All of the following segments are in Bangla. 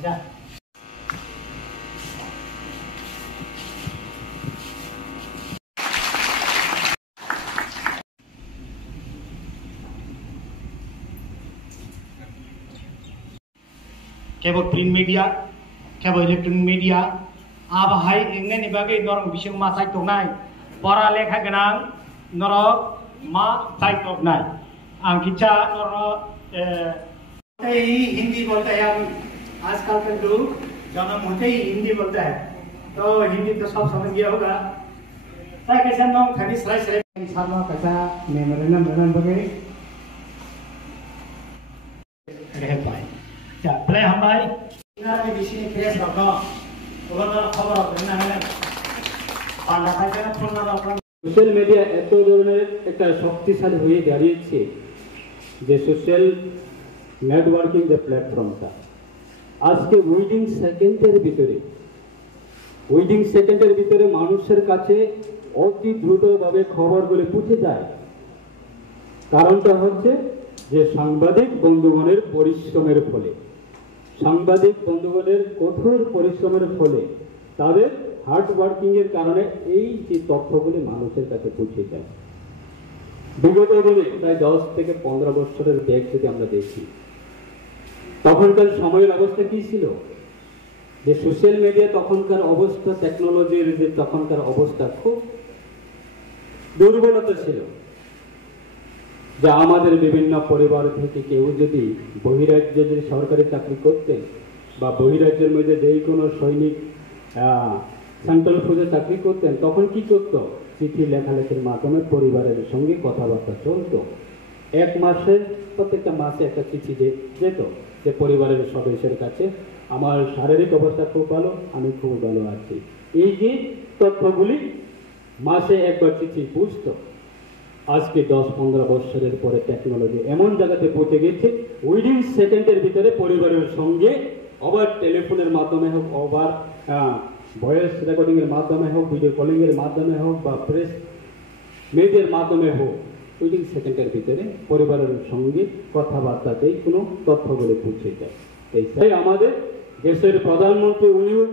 अच्छा केवल प्रिंट मीडिया केवल इलेक्ट्रॉनिक मीडिया अब हाय इंगने बागे नरक बिषय मा सायथनाय परा लेखा गोनां नरक मा सायथनाय आं किछा नरक हिंदी बोलते हैं हम आजकल के लोग जन्म होते ही हिंदी बोलते हैं तो हिंदी तो सब समझ गया होगा कैसे नौ खरी सराय सराय सामा कैसा मेमोरेंडम रन बगे रह पाए जा प्ले हम भाई इनार में बिषय प्रेस रखो ওনার খবর হবে না না পান্ডা খাইতে না ফোন না সোশ্যাল মিডিয়া এত ধরনের একটা শক্তিশালী হয়ে দাঁড়িয়েছে যে সোশ্যাল নেটওয়ার্কিং যে প্ল্যাটফর্মটা আজকে উইদিন সেকেন্ডের ভিতরে মানুষের কাছে অতি দ্রুতভাবে খবরগুলো পৌঁছে যায় কারণটা হচ্ছে যে সাংবাদিক বন্ধুগণের পরিশ্রমের ফলে সাংবাদিক বন্ধুগণের কঠোর পরিশ্রমের ফলে তাদের হার্ড ওয়ার্কিং এর কারণে এই যে তথ্যগুলি মানুষের কাছে পৌঁছে যায় বিগত দিনে প্রায় 10 থেকে 15 বছরের ব্যাগ যদি আমরা দেখি তখনকার সময়ের অবস্থা কি ছিল যে সোশ্যাল মিডিয়া তখনকার অবস্থা টেকনোলজির যে তখনকার অবস্থা খুব দুর্বলতা ছিল যা আমাদের বিভিন্ন পরিবার থেকে কেউ যদি বহিরাজ্যে যদি সরকারি চাকরি করতেন বা বহিরাজ্যের মধ্যে যে কোনো সৈনিক সেন্ট্রাল ফোর্সে চাকরি করতেন তখন কি করত চিঠি লেখালেখির মাধ্যমে পরিবারের সঙ্গে কথাবার্তা চলত এক মাসে প্রত্যেকটা মাসে একটা চিঠি যেত যে পরিবারের সদস্যের কাছে আমার শারীরিক অবস্থা খুব ভালো আমি খুব ভালো আছি এই যে তথ্যগুলি মাসে একবার চিঠি বুঝত আজকে 10-15 বছরের পরে টেকনোলজি এমন জায়গাতে পৌঁছে গেছে উইদিন সেকেন্ডের ভিতরে পরিবারের সঙ্গে আবার টেলিফোনের মাধ্যমে হোক আবার ভয়েস রেকর্ডিং এর মাধ্যমে হোক ভিডিও কলিং এর মাধ্যমে হোক বা প্রেস মিডিয়ার মাধ্যমে হোক উইদিন সেকেন্ডের ভিতরে পরিবারের সঙ্গে কথাবার্তাতেই কোনো তথ্যগুলো পৌঁছে যায় তাই আমাদের দেশের প্রধানমন্ত্রী উনিও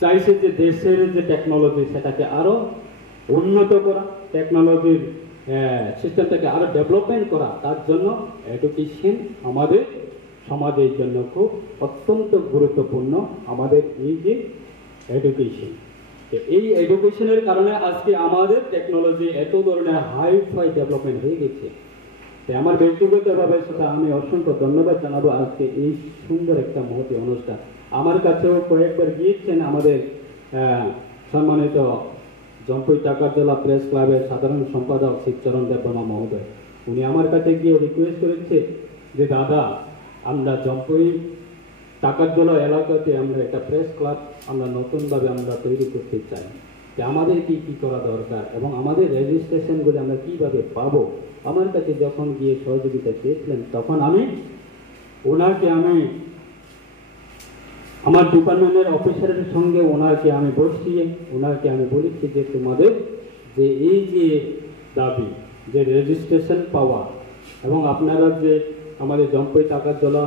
চাইছে যে দেশের যে টেকনোলজি সেটাকে আরো উন্নত করা টেকনোলজির সিস্টেমটাকে আরো ডেভেলপমেন্ট করা তার জন্য এডুকেশন আমাদের সমাজের জন্য খুব অত্যন্ত গুরুত্বপূর্ণ আমাদের এই যে এডুকেশন এই এডুকেশনের কারণে আজকে আমাদের টেকনোলজি এত ধরনের হাই-ফাই ডেভেলপমেন্ট হয়ে গেছে তাই আমার ব্যক্তিগতভাবে সেটা আমি অসংখ্য ধন্যবাদ জানাবো আজকে এই সুন্দর একটা মহতী অনুষ্ঠান আমার কাছেও কয়েকবার গিয়েছেন আমাদের সম্মানিত জম্পুই টাকারজলা প্রেস ক্লাবের সাধারণ সম্পাদক শিবচরণ দেববর্মা মহোদয় উনি আমার কাছে গিয়ে রিকোয়েস্ট করেছে যে দাদা আমরা জম্পুই টাকারজলা এলাকাতে আমরা একটা প্রেস ক্লাব আমরা নতুনভাবে আমরা তৈরি করতে চাই যে আমাদের কি কি করা দরকার এবং আমাদের রেজিস্ট্রেশনগুলো আমরা কিভাবে পাবো আমার কাছে যখন গিয়ে সহযোগিতা চেয়েছিলেন তখন আমি ওনাকে আমার ডিপার্টমেন্টের অফিসারের সঙ্গে ওনাকে আমি বসিয়ে ওনাকে আমি বলেছি যে তোমাদের যে এই যে দাবি যে রেজিস্ট্রেশন পাওয়া এবং আপনারা যে আমাদের জম্পুই টাকারজলা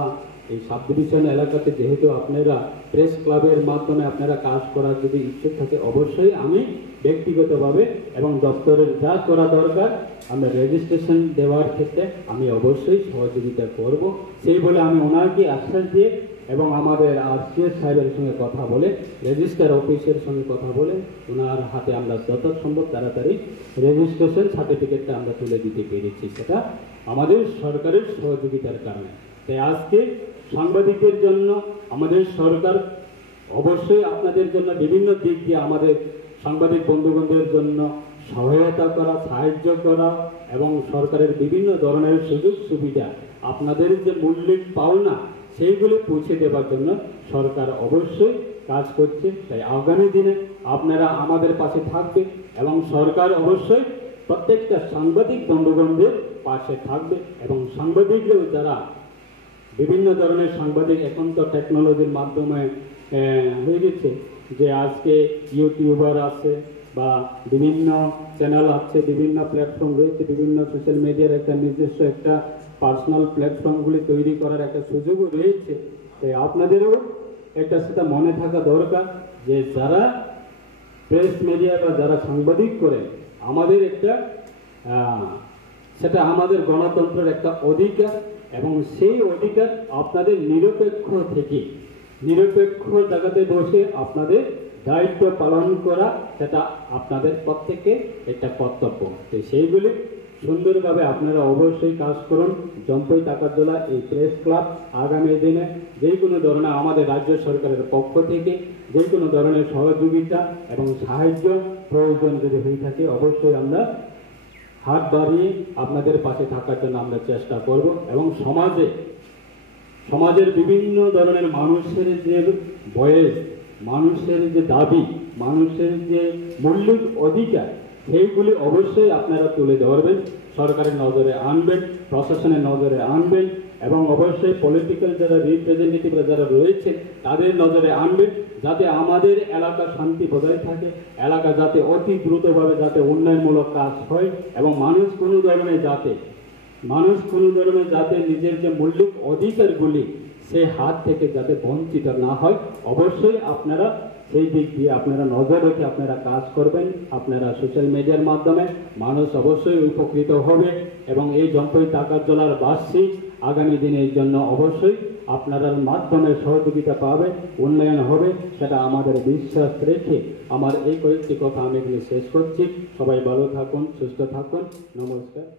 এই সাব ডিভিশন এলাকাতে যেহেতু আপনারা প্রেস ক্লাবের মাধ্যমে আপনারা কাজ করার যদি ইচ্ছে থাকে অবশ্যই আমি ব্যক্তিগতভাবে এবং দপ্তরের যা করা দরকার আমরা রেজিস্ট্রেশন দেওয়ার ক্ষেত্রে আমি অবশ্যই সহযোগিতা করব সেই বলে আমি ওনাকে আশ্বাস দিয়ে এবং আমাদের আরসিএস সাহেবের সঙ্গে কথা বলে রেজিস্ট্রার অফিসের সঙ্গে কথা বলে ওনার হাতে আমরা যত সম্ভব তাড়াতাড়ি রেজিস্ট্রেশন সার্টিফিকেটটা আমরা তুলে দিতে পেরেছি সেটা আমাদের সরকারের সহযোগিতার কারণে তাই আজকে সাংবাদিকদের জন্য আমাদের সরকার অবশ্যই আপনাদের জন্য বিভিন্ন দিক দিয়ে আমাদের সাংবাদিক বন্ধুগণদের জন্য সহায়তা করা সাহায্য করা এবং সরকারের বিভিন্ন ধরনের সুযোগ সুবিধা আপনাদের যে মূল্যের পাওনা সেইগুলো পৌঁছে দেওয়ার জন্য সরকার অবশ্যই কাজ করছে তাই আগামী দিনে আপনারা আমাদের পাশে থাকবে এবং সরকার অবশ্যই প্রত্যেকটা সাংবাদিক বন্ধুগণদের পাশে থাকবে এবং সাংবাদিকরাও যারা বিভিন্ন ধরনের সাংবাদিক এখন তো টেকনোলজির মাধ্যমে হয়ে গেছে যে আজকে ইউটিউবার আছে বা বিভিন্ন চ্যানেল আছে বিভিন্ন প্ল্যাটফর্ম রয়েছে বিভিন্ন সোশ্যাল মিডিয়ার একটা নিজস্ব একটা পার্সোনাল প্ল্যাটফর্মগুলি তৈরি করার একটা সুযোগও রয়েছে তাই আপনাদেরও এটা সেটা মনে থাকা দরকার যে যারা প্রেস মিডিয়া বা যারা সাংবাদিক করে আমাদের একটা সেটা আমাদের গণতন্ত্রের একটা অধিকার, এবং সেই অধিকার আপনাদের নিরপেক্ষ থেকে নিরপেক্ষ জায়গাতে বসে আপনাদের দায়িত্ব পালন করা, সেটা আপনাদের প্রত্যেকের একটা কর্তব্য। তো সেইগুলি সুন্দরভাবে আপনারা অবশ্যই কাজ করুন। জম্পই টাকারদোলা এই প্রেস ক্লাব আগামী দিনে যে কোনো ধরনের আমাদের রাজ্য সরকারের পক্ষ থেকে যে কোনো ধরনের সহযোগিতা এবং সাহায্য প্রয়োজন যদি হয়ে থাকে অবশ্যই আমরা হাত বাড়িয়ে আপনাদের পাশে থাকার জন্য আমরা চেষ্টা করব। এবং সমাজের বিভিন্ন ধরনের মানুষের যে বয়স, মানুষের যে দাবি, মানুষের যে মৌলিক অধিকার, সেইগুলি অবশ্যই আপনারা তুলে ধরবেন, সরকারের নজরে আনবেন, প্রশাসনের নজরে আনবেন, এবং অবশ্যই পলিটিক্যাল যারা রিপ্রেজেন্টেটিভরা যারা রয়েছে তাদের নজরে আনবেন, যাতে আমাদের এলাকা শান্তি বজায় থাকে, এলাকা যাতে অতি দ্রুতভাবে যাতে উন্নয়নমূলক কাজ হয়, এবং মানুষ কোনো ধরনের যাতে নিজের যে মৌলিক অধিকারগুলি সে হাত থেকে যাতে বঞ্চিত না হয়। অবশ্যই আপনারা সেই দিক দিয়ে আপনারা নজর রেখে আপনারা কাজ করবেন। আপনারা সোশ্যাল মিডিয়ার মাধ্যমে মানুষ অবশ্যই উপকৃত হবে, এবং এই জম্পই টাকারদোলার বার্ষিক আগামী দিনের জন্য অবশ্যই আপনাদের মাধ্যমে সহযোগিতা পাবে, উন্নয়ন হবে, সেটা আমাদের বিশ্বাস রেখে আমার এই কয়েকটি কথা আমি এখানে শেষ করছি। সবাই ভালো থাকুন, সুস্থ থাকুন, নমস্কার।